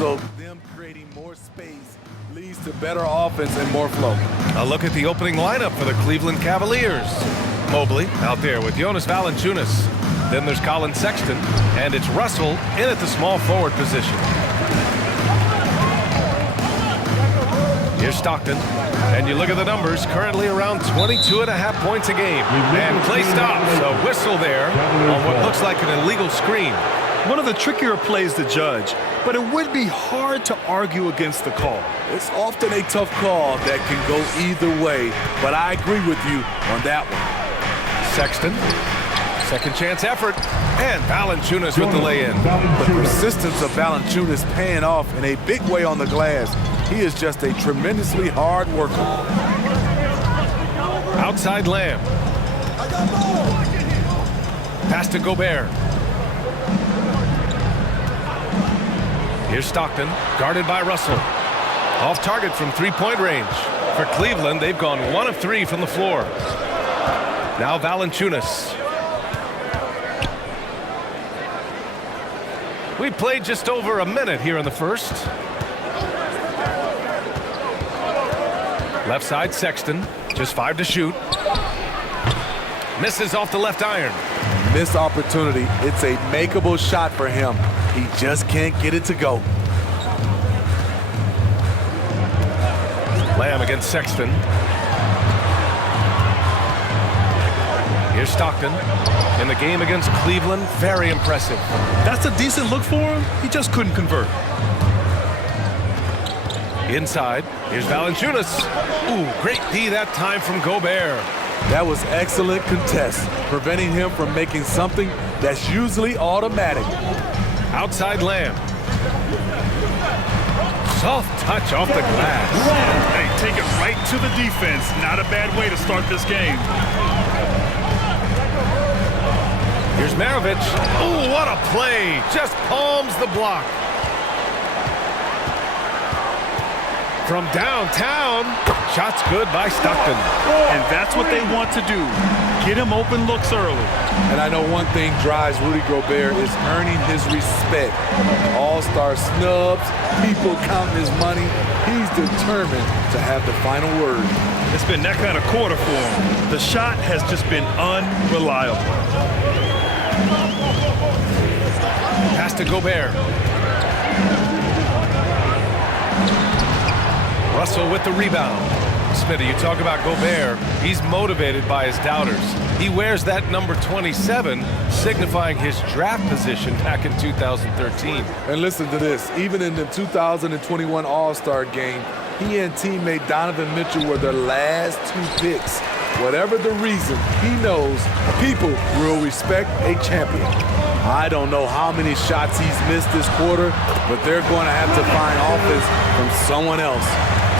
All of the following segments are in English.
So them creating more space leads to better offense and more flow. A look at the opening lineup for the Cleveland Cavaliers. Mobley out there with Jonas Valanciunas. Then there's Colin Sexton, and it's Russell in at the small forward position. Here's Stockton, and you look at the numbers, currently around 22.5 points a game. And play stops, a whistle there on what looks like an illegal screen. One of the trickier plays to judge, but it would be hard to argue against the call. It's often a tough call that can go either way, but I agree with you on that one. Sexton, second chance effort, and Valanciunas with the lay-in. The persistence of Valanciunas paying off in a big way on the glass. He is just a tremendously hard worker. Outside Lamb. Pass to Gobert. Here's Stockton, guarded by Russell. Off target from three-point range. For Cleveland, they've gone 1 of 3 from the floor. Now Valanciunas. We played just over a minute here in the first. Left side, Sexton, just 5 to shoot. Misses off the left iron. Missed opportunity. It's a makeable shot for him. He just can't get it to go. Lamb against Sexton. Here's Stockton. In the game against Cleveland, very impressive. That's a decent look for him. He just couldn't convert. Inside, here's Valanciunas. Ooh, great D that time from Gobert. That was excellent contest, preventing him from making something that's usually automatic. Outside Lamb. Soft touch off the glass. Hey, take it right to the defense. Not a bad way to start this game. Here's Maravich. Ooh, what a play. Just palms the block. From downtown, shots good by Stockton. And that's what they want to do. Get him open looks early. And I know one thing drives Rudy Gobert is earning his respect. All-star snubs, people counting his money. He's determined to have the final word. It's been that kind of quarter for him. The shot has just been unreliable. Pass to Gobert. Russell with the rebound. Smitty, you talk about Gobert. He's motivated by his doubters. He wears that number 27, signifying his draft position back in 2013. And listen to this. Even in the 2021 All-Star game, he and teammate Donovan Mitchell were their last 2 picks. Whatever the reason, he knows people will respect a champion. I don't know how many shots he's missed this quarter, but they're going to have to find offense from someone else.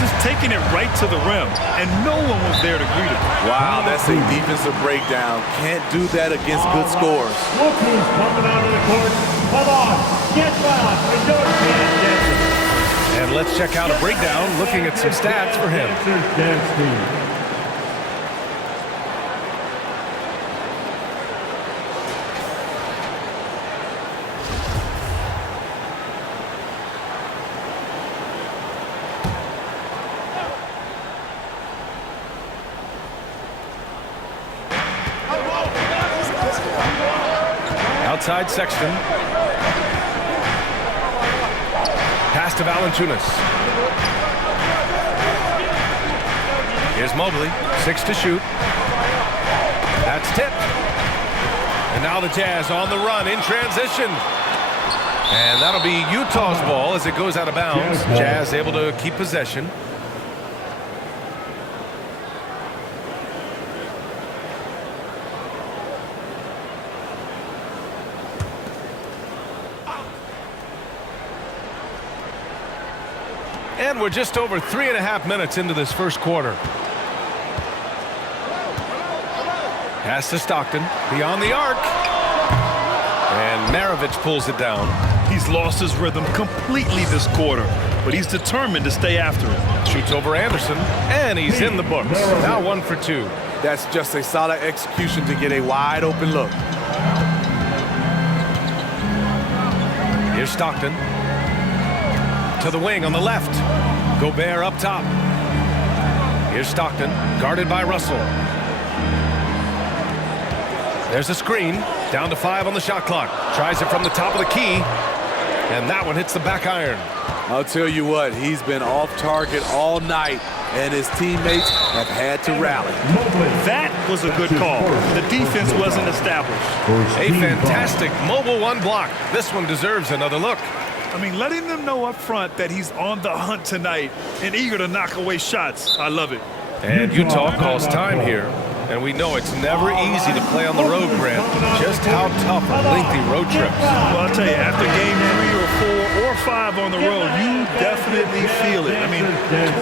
Just taking it right to the rim, and no one was there to greet him. Wow, that's a defensive breakdown. Can't do that against good scores. Rookies coming out of the court. Come on, get loud. We don't can't dance. And let's check out a breakdown looking at some stats for him. Dance team. Outside Sexton. Pass to Valanciunas. Here's Mobley, 6 to shoot. That's tipped. And now the Jazz on the run in transition. And that'll be Utah's ball as it goes out of bounds. Jazz able to keep possession. And we're just over 3.5 minutes into this first quarter. Pass to Stockton, beyond the arc. And Maravich pulls it down. He's lost his rhythm completely this quarter, but he's determined to stay after it. Shoots over Anderson, and he's in the books. Now 1 for 2. That's just a solid execution to get a wide open look. Here's Stockton. To the wing on the left. Gobert up top. Here's Stockton, guarded by Russell. There's a screen. Down to 5 on the shot clock. Tries it from the top of the key. And that one hits the back iron. I'll tell you what, he's been off target all night, and his teammates have had to rally. That was a good call. The defense wasn't established. A fantastic mobile one block. This one deserves another look. I mean, letting them know up front that he's on the hunt tonight and eager to knock away shots. I love it. And Utah calls time here. And we know it's never easy to play on the road, Grant. Just how tough are lengthy road trips. Well, I'll tell you, after game 3 or 4 or 5 on the road, you definitely feel it. I mean,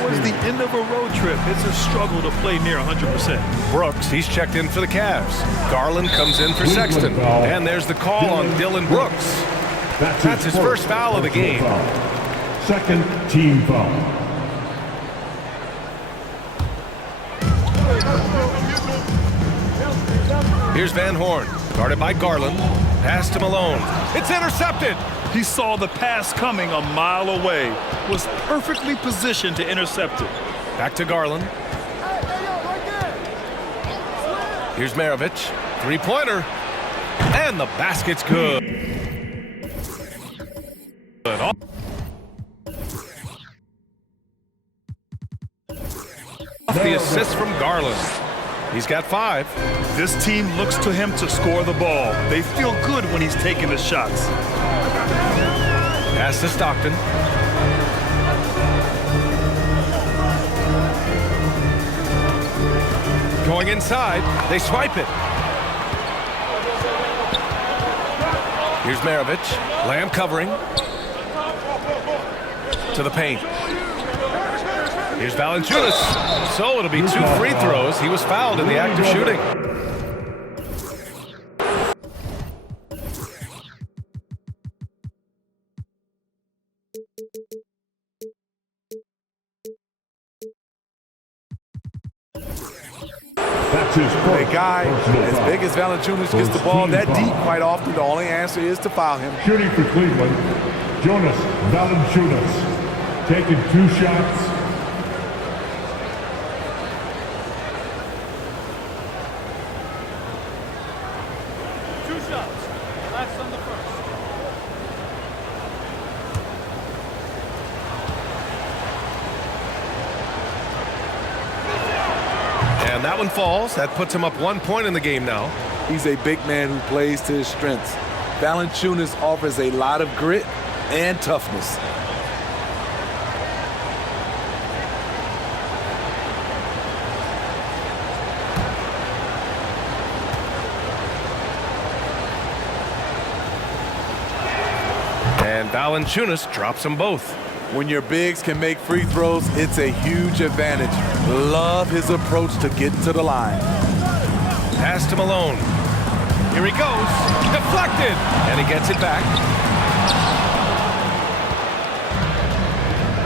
towards the end of a road trip, it's a struggle to play near 100%. Brooks, he's checked in for the Cavs. Garland comes in for Sexton. And there's the call on Dylan Brooks. That's his first foul of the game. Second team foul. Here's Van Horn, guarded by Garland. Pass to Malone. It's intercepted. He saw the pass coming a mile away. Was perfectly positioned to intercept it. Back to Garland. Here's Maravich. Three-pointer. And the basket's good. Off the assist from Garland. He's got 5. This team looks to him to score the ball. They feel good when he's taking the shots. Pass to Stockton. Going inside. They swipe it. Here's Maravich. Lamb covering. To the paint. Here's Valanciunas. So it'll be 2 free throws. He was fouled in the act of shooting. A guy as big as Valanciunas gets the ball that deep, quite often the only answer is to foul him. Shooting for Cleveland, Jonas Valanciunas, taking 2 shots. And that one falls. That puts him up 1 point in the game now. He's a big man who plays to his strengths. Valanciunas offers a lot of grit and toughness. And Valanciunas drops them both. When your bigs can make free throws, it's a huge advantage. Love his approach to get to the line. Pass to Malone. Here he goes. Deflected. And he gets it back.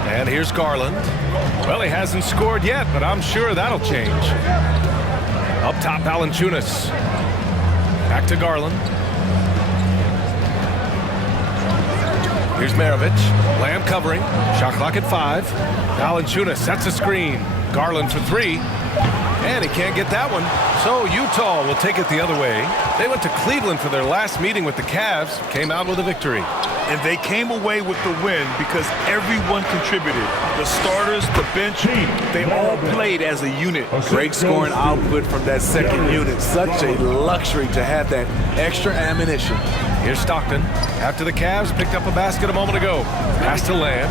And here's Garland. Well, he hasn't scored yet, but I'm sure that'll change. Up top, Valanciunas. Back to Garland. Here's Maravich. Lamb covering. Shot clock at 5. Valanciunas sets a screen. Garland for 3. And he can't get that one. So Utah will take it the other way. They went to Cleveland for their last meeting with the Cavs. Came out with a victory. And they came away with the win because everyone contributed. The starters, the bench, they all played as a unit. Great scoring output from that second unit. Such a luxury to have that extra ammunition. Here's Stockton. After the Cavs picked up a basket a moment ago. Pass to Lamb.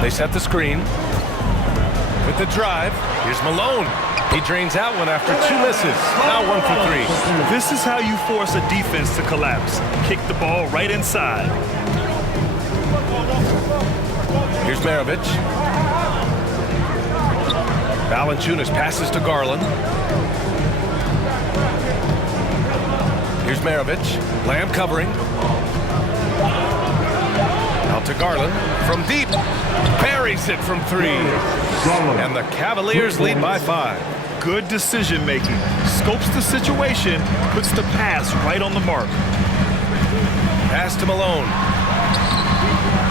They set the screen. With the drive, here's Malone. He drains out one after 2 misses. Now 1 for 3. This is how you force a defense to collapse. Kick the ball right inside. Here's Maravich. Valanciunas passes to Garland. Here's Maravich. Lamb covering. Out to Garland. From deep. Buries it from 3. And the Cavaliers lead by 5. Good decision making. Scopes the situation, puts the pass right on the mark. Pass to Malone.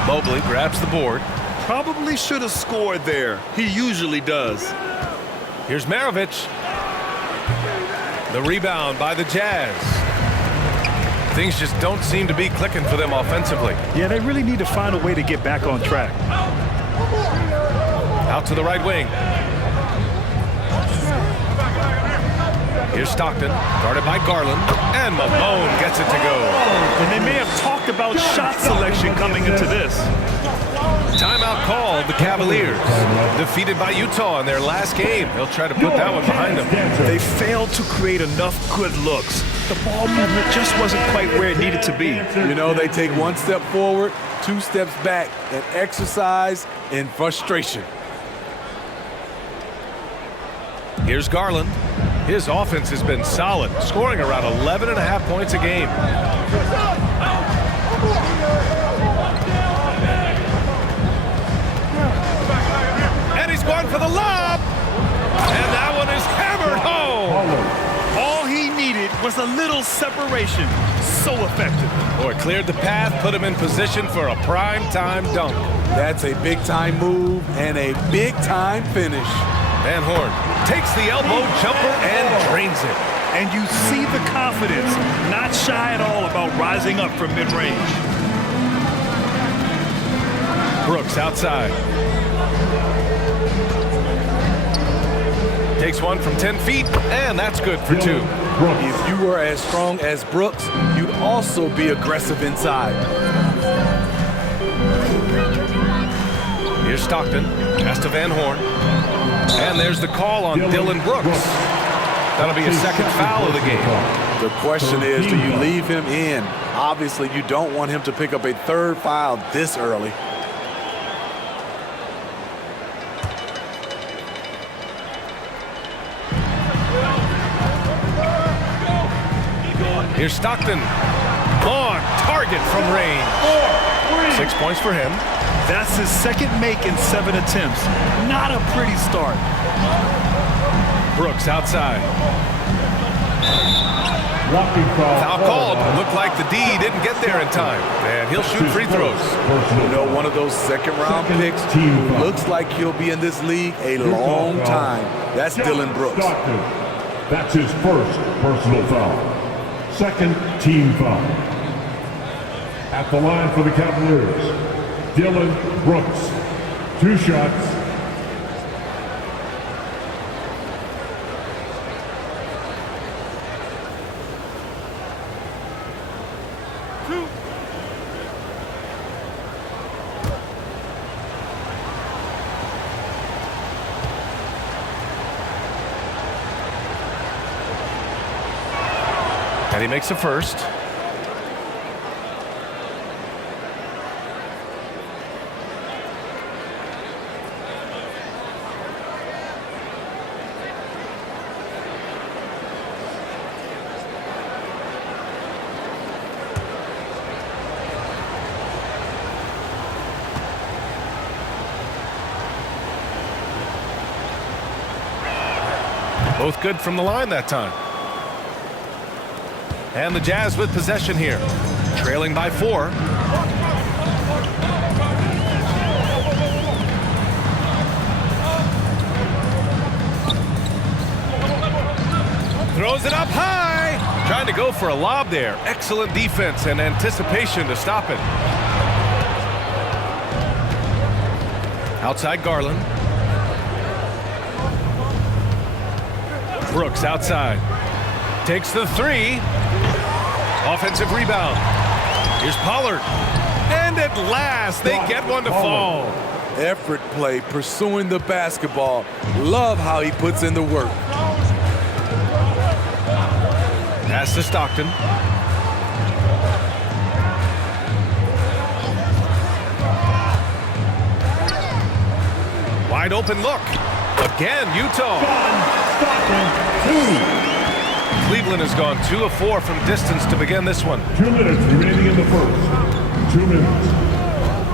Mobley grabs the board. Probably should have scored there. He usually does. Here's Maravich. The rebound by the Jazz. Things just don't seem to be clicking for them offensively. Yeah, they really need to find a way to get back on track. Out to the right wing. Here's Stockton, guarded by Garland, and Malone gets it to go. And they may have talked about shot selection coming into this. Timeout called, the Cavaliers. Defeated by Utah in their last game. They'll try to put that one behind them. They failed to create enough good looks. The ball movement just wasn't quite where it needed to be. You know, they take one step forward, 2 steps back, and exercise in frustration. Here's Garland. His offense has been solid, scoring around 11.5 points a game. And he's going for the lob. And that one is hammered home. All he needed was a little separation. So effective. Boy, cleared the path, put him in position for a prime-time dunk. That's a big-time move and a big-time finish. Van Horn takes the elbow jumper and drains it. And you see the confidence, not shy at all about rising up from mid-range. Brooks outside. Takes one from 10 feet, and that's good for 2. If you were as strong as Brooks, you'd also be aggressive inside. Here's Stockton. Pass to Van Horn. And there's the call on Dylan Brooks. That'll be a second foul of the game. The question is, do you leave him in? Obviously, you don't want him to pick up a 3rd foul this early. Here's Stockton. On target from range. 6 points for him. That's his second make in 7 attempts. Not a pretty start. Brooks outside. Foul called. Looked like the D didn't get there in time. And he'll shoot free throws. You know, one of those second-round picks who looks like he'll be in this league a long time. That's Dylan Brooks. That's his first personal foul. Second team foul. At the line for the Cavaliers, Dylan Brooks. 2 shots. And he makes a first. Both good from the line that time. And the Jazz with possession here, trailing by 4. Throws it up high. Trying to go for a lob there. Excellent defense and anticipation to stop it. Outside Garland. Brooks outside. Takes the 3. Offensive rebound. Here's Pollard. And at last, they get one to fall. Effort play, pursuing the basketball. Love how he puts in the work. Pass to Stockton. Wide open look. Again, Utah. Cleveland has gone 2 of 4 from distance to begin this one. 2 minutes remaining in the first. 2 minutes.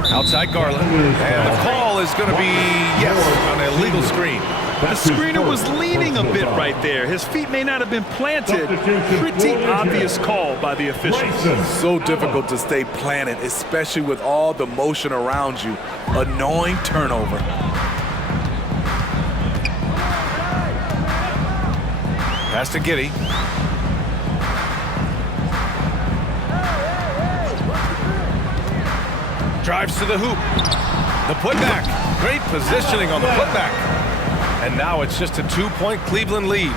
Outside Garland. And the call is going to be, yes, on a legal screen. The screener was leaning a bit right there. His feet may not have been planted. Pretty obvious call by the officials. So difficult to stay planted, especially with all the motion around you. Annoying turnover. Pass to Giddey. Drives to the hoop. The putback. Great positioning on the putback. And now it's just a 2-point Cleveland lead.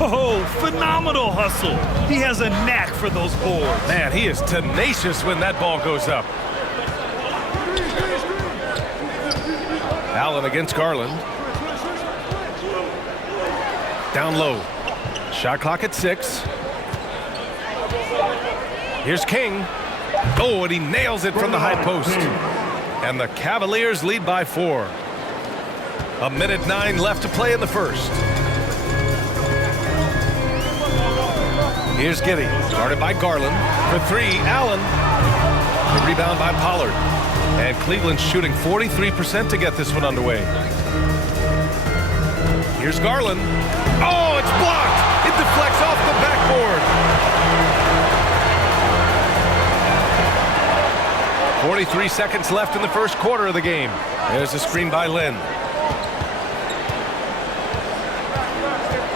Oh, phenomenal hustle. He has a knack for those boards. Man, he is tenacious when that ball goes up. Allen against Garland. Down low. Shot clock at 6. Here's King. Oh, and he nails it from the high post. And the Cavaliers lead by 4. 1:09 left to play in the first. Here's Giddey, guarded by Garland. For 3, Allen. The rebound by Pollard. And Cleveland's shooting 43% to get this one underway. Here's Garland. Oh, it's blocked. It deflects off the backboard. 43 seconds left in the first quarter of the game. There's a screen by Lynn.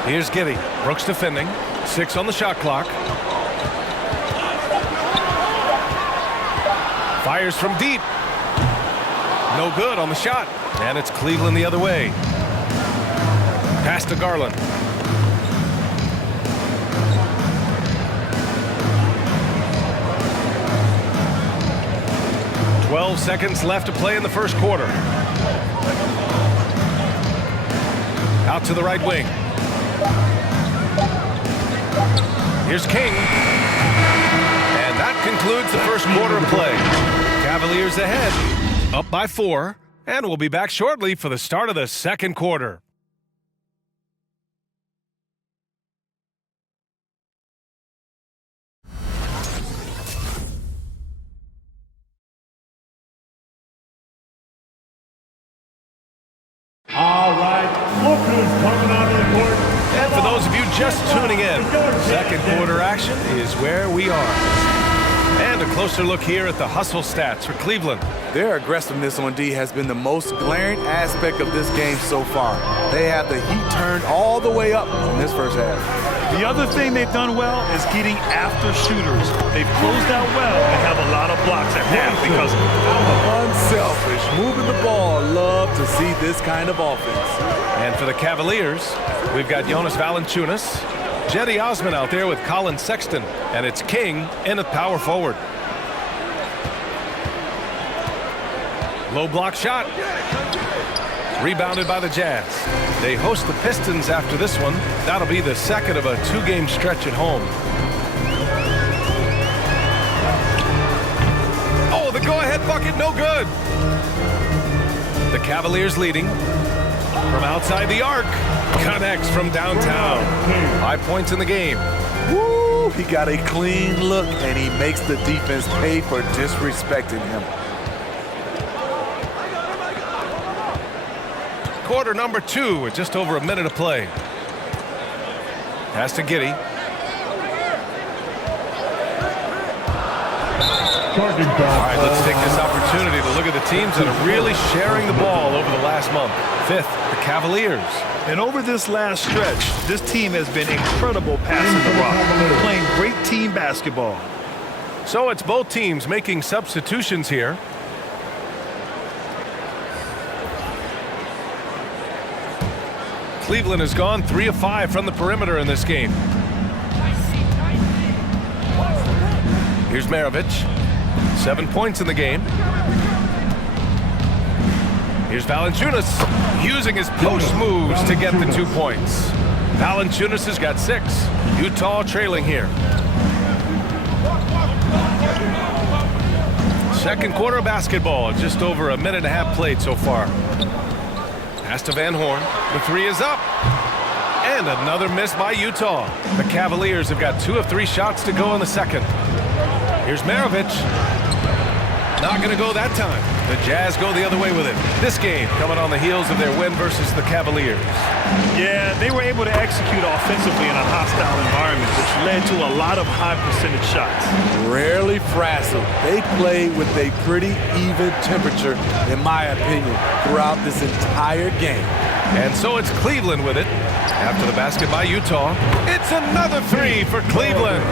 Here's Giddey. Brooks defending. 6 on the shot clock. Fires from deep. No good on the shot. And it's Cleveland the other way. Pass to Garland. "12 seconds left to play in the first quarter. Out to the right wing. Here's King. And that concludes the first quarter of play. Cavaliers ahead, up by 4, and we'll be back shortly for the start of the second quarter. All right, look who's coming onto the court. And for those of you just tuning in, second quarter action is where we are. And a closer look here at the hustle stats for Cleveland. Their aggressiveness on D has been the most glaring aspect of this game so far. They have the heat turned all the way up in this first half. The other thing they've done well is getting after shooters. They've closed out well and have a lot of blocks at half because of it. Unselfish, moving the ball. Love to see this kind of offense. And for the Cavaliers, we've got Jonas Valanciunas, Jetty Osman out there with Colin Sexton, and it's King in at power forward. Low block shot. Rebounded by the Jazz. They host the Pistons after this one. That'll be the second of a 2-game stretch at home. Oh, the go-ahead bucket, no good. The Cavaliers leading. From outside the arc, connects from downtown. 5 points in the game. Woo! He got a clean look, and he makes the defense pay for disrespecting him. Quarter number 2 with just over a minute of play. Pass to Giddey. All right, let's take this opportunity to look at the teams that are really sharing the ball over the last month. 5th, the Cavaliers. And over this last stretch, this team has been incredible passing the rock, playing great team basketball. So it's both teams making substitutions here. Cleveland has gone 3 of 5 from the perimeter in this game. Here's Maravich. 7 points in the game. Here's Valanciunas using his post moves to get the 2 points. Valanciunas has got 6. Utah trailing here. Second quarter of basketball. Just over a minute and a half played so far. Pass to Van Horn. The 3 is up. And another miss by Utah. The Cavaliers have got 2 of 3 shots to go in the second. Here's Maravich. Not going to go that time. The Jazz go the other way with it. This game coming on the heels of their win versus the Cavaliers. Yeah, they were able to execute offensively in a hostile environment, which led to a lot of high percentage shots. Rarely frazzled. They played with a pretty even temperature, in my opinion, throughout this entire game. And so it's Cleveland with it. After the basket by Utah, it's another three for Cleveland.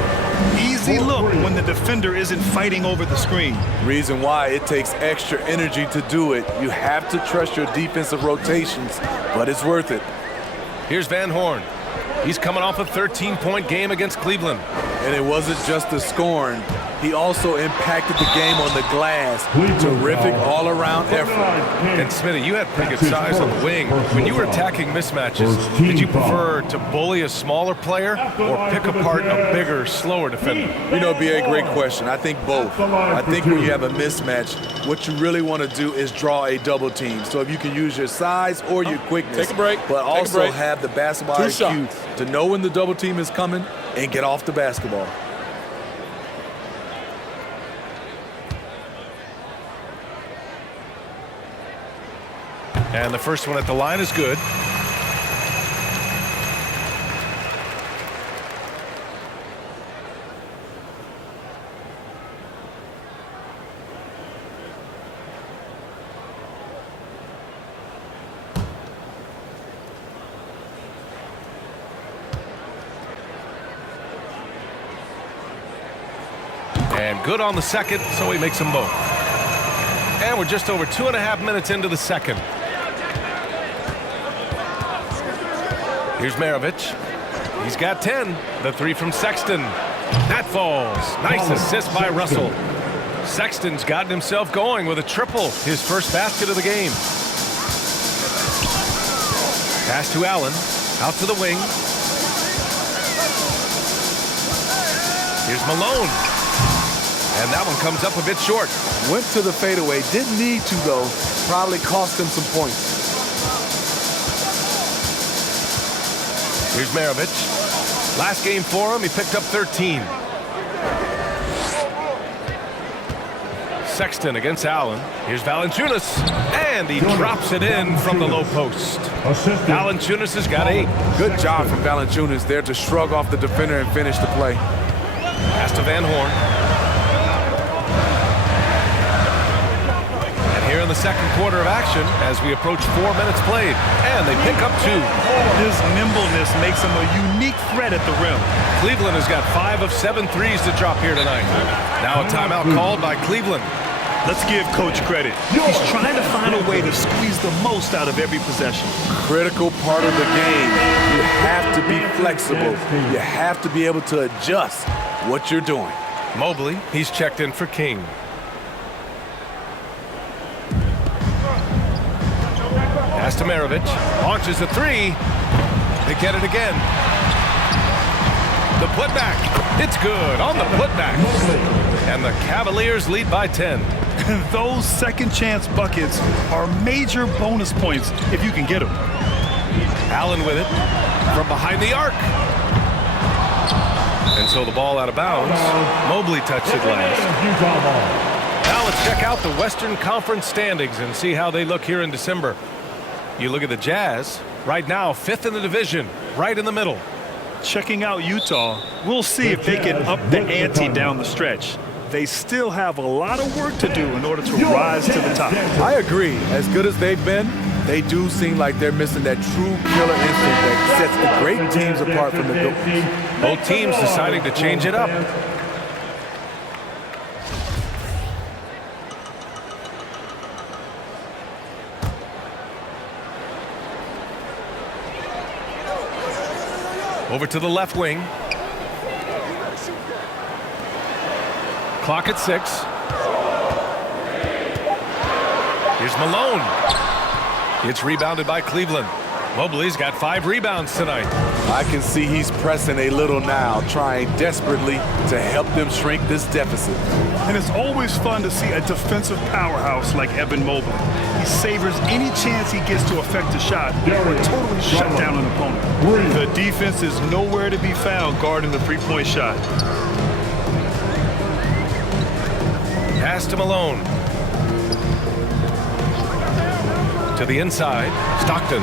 Easy look when the defender isn't fighting over the screen. Reason why it takes extra energy to do it. You have to trust your defensive rotations, but it's worth it. Here's Van Horn. He's coming off a 13-point game against Cleveland. And it wasn't just the scoring. He also impacted the game on the glass. Terrific all-around effort. And Smitty, you had pretty good size on the wing. When you were attacking mismatches, did you prefer to bully a smaller player or pick apart a bigger, slower defender? You know, B.A., great question. I think both. I think when you have a mismatch, what you really want to do is draw a double team. So if you can use your size or your quickness, Take a break. but also have the basketball Two IQ shots. to know when the double team is coming and get off the basketball. And the first one at the line is good. And good on the second, so he makes them both. And we're just over 2.5 minutes into the second. Here's Maravich. He's got 10. The three from Sexton. That falls. Nice assist by Russell. Sexton's gotten himself going with a triple. His first basket of the game. Pass to Allen. Out to the wing. Here's Malone. And that one comes up a bit short. Went to the fadeaway. Didn't need to, though. Probably cost him some points. Here's Maravich. Last game for him, he picked up 13. Sexton against Allen. Here's Valanciunas. And he drops it in from the low post. Valanciunas has got 8. Good job from Valanciunas there to shrug off the defender and finish the play. Pass to Van Horn. And here in the second quarter of action as we approach 4 minutes played. And they pick up 2. His nimbleness makes him a unique threat at the rim. Cleveland has got 5 of 7 threes to drop here tonight. Now a timeout called by Cleveland. Let's give Coach credit. He's trying to find a way to squeeze the most out of every possession. Critical part of the game. You have to be flexible. You have to be able to adjust what you're doing. Mobley, he's checked in for King. Pass to Maravich. Launches a 3. They get it again. The putback. It's good on the putback. And the Cavaliers lead by 10. Those second chance buckets are major bonus points if you can get them. Allen with it from behind the arc. And so the ball out of bounds. Mobley touched it last. Now let's check out the Western Conference standings and see how they look here in December. You look at the Jazz, right now 5th in the division, right in the middle. Checking out Utah, we'll see if they can up the ante down the stretch. They still have a lot of work to do in order to rise to the top. I agree. As good as they've been, they do seem like they're missing that true killer instinct that sets the great teams apart from the good ones. Both teams deciding to change it up. Over to the left wing. Clock at 6. Here's Malone. It's rebounded by Cleveland. Mobley's got 5 rebounds tonight. I can see he's pressing a little now, trying desperately to help them shrink this deficit. And it's always fun to see a defensive powerhouse like Evan Mobley. He savors any chance he gets to affect a shot or totally shut down an opponent. The defense is nowhere to be found guarding the three-point shot. Pass to Malone. To the inside, Stockton.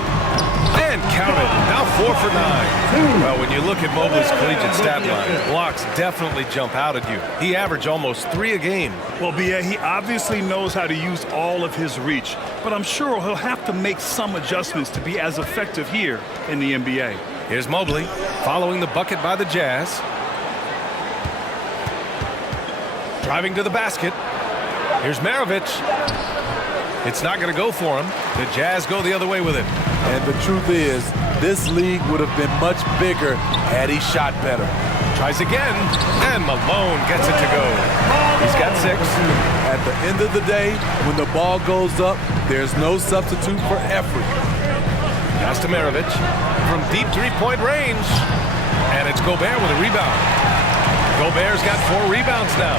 And counted. Now 4 for 9. Well, when you look at Mobley's collegiate stat line, blocks definitely jump out at you. He averaged almost 3 a game. Well, B.A., he obviously knows how to use all of his reach, but I'm sure he'll have to make some adjustments to be as effective here in the NBA. Here's Mobley following the bucket by the Jazz. Driving to the basket. Here's Maravich. It's not going to go for him. The Jazz go the other way with it. And the truth is, this league would have been much bigger had he shot better. Tries again, and Malone gets it to go. He's got 6. At the end of the day, when the ball goes up, there's no substitute for effort. Pass to Maravich from deep three-point range. And it's Gobert with a rebound. Gobert's got 4 rebounds now.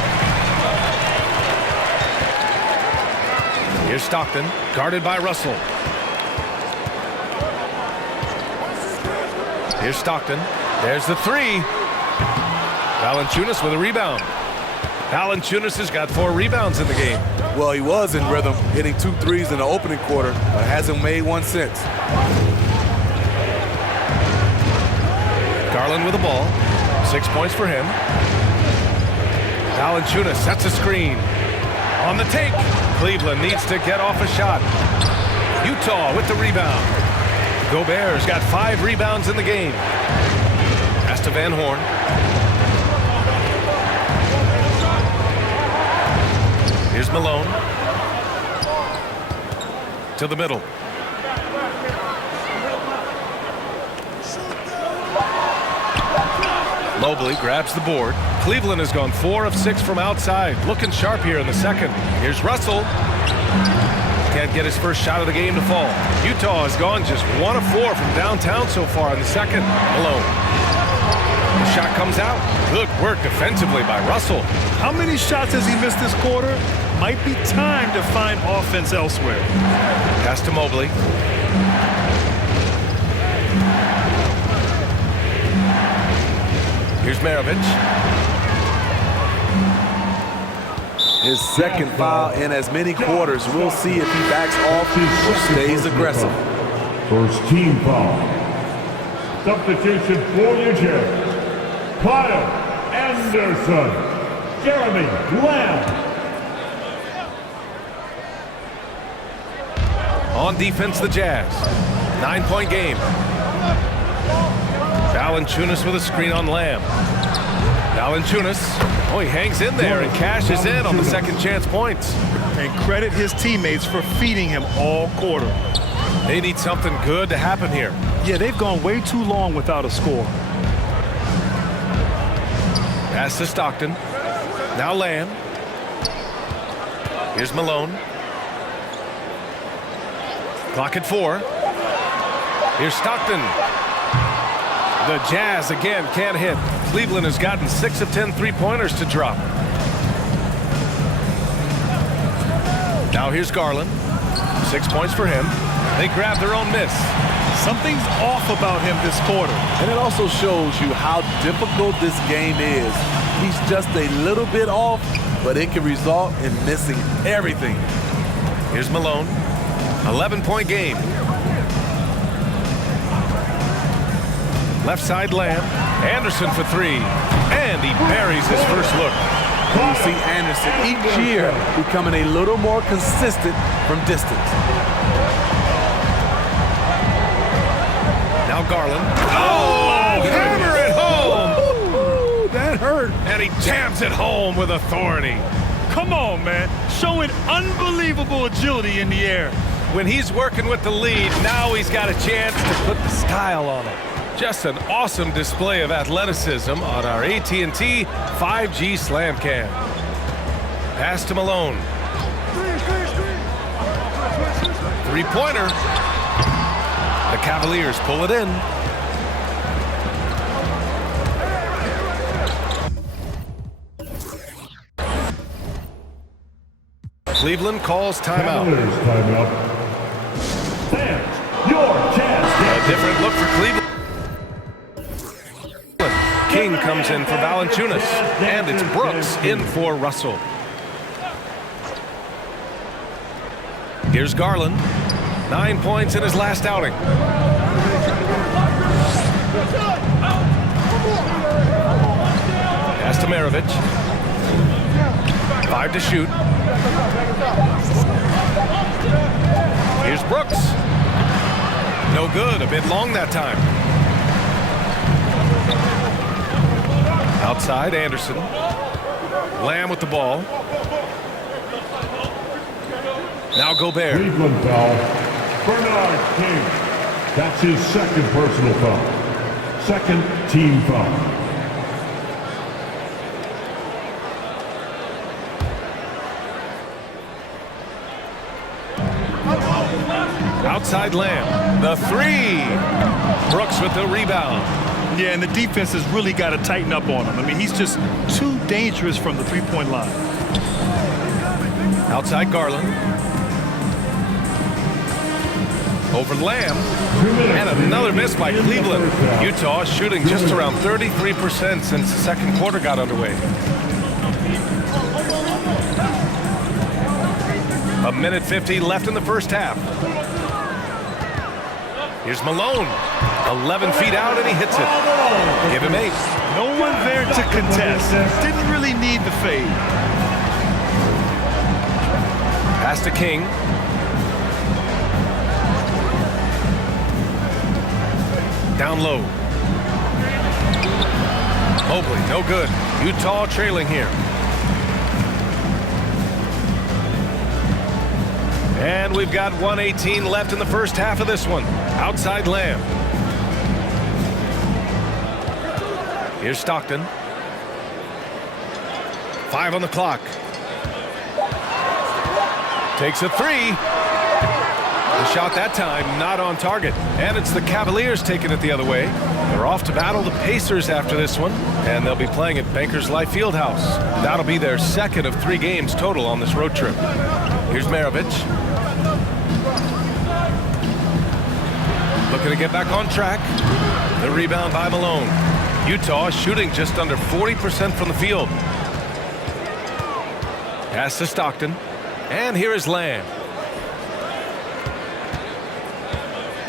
Here's Stockton, guarded by Russell. Here's Stockton. There's the 3. Valanciunas with a rebound. Valanciunas has got 4 rebounds in the game. Well, he was in rhythm, hitting 2 threes in the opening quarter, but hasn't made one since. Garland with the ball. 6 points for him. Valanciunas sets a screen. On the take. Cleveland needs to get off a shot. Utah with the rebound. Gobert's got 5 rebounds in the game. Pass to Van Horn. Here's Malone. To the middle. Mobley grabs the board. Cleveland has gone 4 of 6 from outside. Looking sharp here in the second. Here's Russell. Can't get his first shot of the game to fall. Utah has gone just 1 of 4 from downtown so far in the second. Malone. The shot comes out. Good work defensively by Russell. How many shots has he missed this quarter? Might be time to find offense elsewhere. Pass to Mobley. Here's Maravich. His second foul in as many quarters. We'll see if he backs off or stays aggressive. First team foul. Substitution for New Jersey. Kyle Anderson. Jeremy Lamb. On defense, the Jazz. 9-point game. Valanciunas with a screen on Lamb. Valanciunas, oh, he hangs in there and cashes in on the second chance points. And credit his teammates for feeding him all quarter. They need something good to happen here. Yeah, they've gone way too long without a score. Pass to Stockton. Now Lamb. Here's Malone. Clock at 4. Here's Stockton. The Jazz again can't hit. Cleveland has gotten 6 of 10 three-pointers to drop. Now here's Garland. 6 points for him. They grab their own miss. Something's off about him this quarter. And it also shows you how difficult this game is. He's just a little bit off, but it can result in missing everything. Here's Malone. 11-point game. Left side Lamb. Anderson for 3. And he buries his first look. You see Anderson each year becoming a little more consistent from distance. Now Garland. Oh, hammer it home. Ooh, that hurt. And he jams it home with authority. Come on, man. Showing unbelievable agility in the air. When he's working with the lead, now he's got a chance to put the style on it. Just an awesome display of athleticism on our AT&T 5G Slam Cam. Pass to Malone. Three-pointer. The Cavaliers pull it in. Cleveland calls timeout. Cavaliers timeout. Fans, your chance. A different look for Cleveland. King comes in for Valanciunas, and it's Brooks in for Russell. Here's Garland. 9 points in his last outing. Pass to Maravich. 5 to shoot. Here's Brooks. No good, a bit long that time. Outside, Anderson. Lamb with the ball. Now Gobert. Cleveland foul. Bernard King. That's his second personal foul. Second team foul. Outside Lamb. The three. Brooks with the rebound. Yeah, and the defense has really got to tighten up on him. I mean, he's just too dangerous from the three-point line. Outside Garland. Over Lamb. And another miss by Cleveland. Utah shooting just around 33% since the second quarter got underway. A minute 50 left in the first half. Here's Malone. 11 feet out, and he hits it. Give him 8. No one there to contest. Didn't really need the fade. Pass to King. Down low. Mobley, no good. Utah trailing here. And we've got 1:18 left in the first half of this one. Outside Lamb. Here's Stockton. 5 on the clock. Takes a 3. The shot that time not on target. And it's the Cavaliers taking it the other way. They're off to battle the Pacers after this one, and they'll be playing at Bankers Life Fieldhouse. That'll be their second of 3 games total on this road trip. Here's Maravich. Looking to get back on track. The rebound by Malone. Utah shooting just under 40% from the field. Pass to Stockton. And here is Lamb.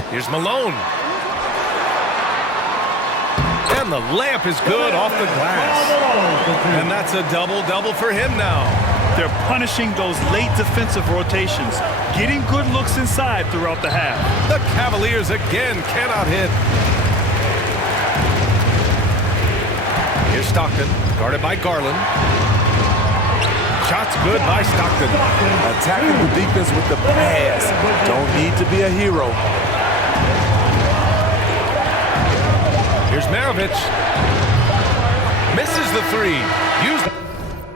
Here's Malone. And the layup is good off the glass. And that's a double-double for him now. They're punishing those late defensive rotations, getting good looks inside throughout the half. The Cavaliers again cannot hit. Here's Stockton, guarded by Garland. Shots good by Stockton. Attacking the defense with the pass. Don't need to be a hero. Here's Maravich. Misses the 3. Used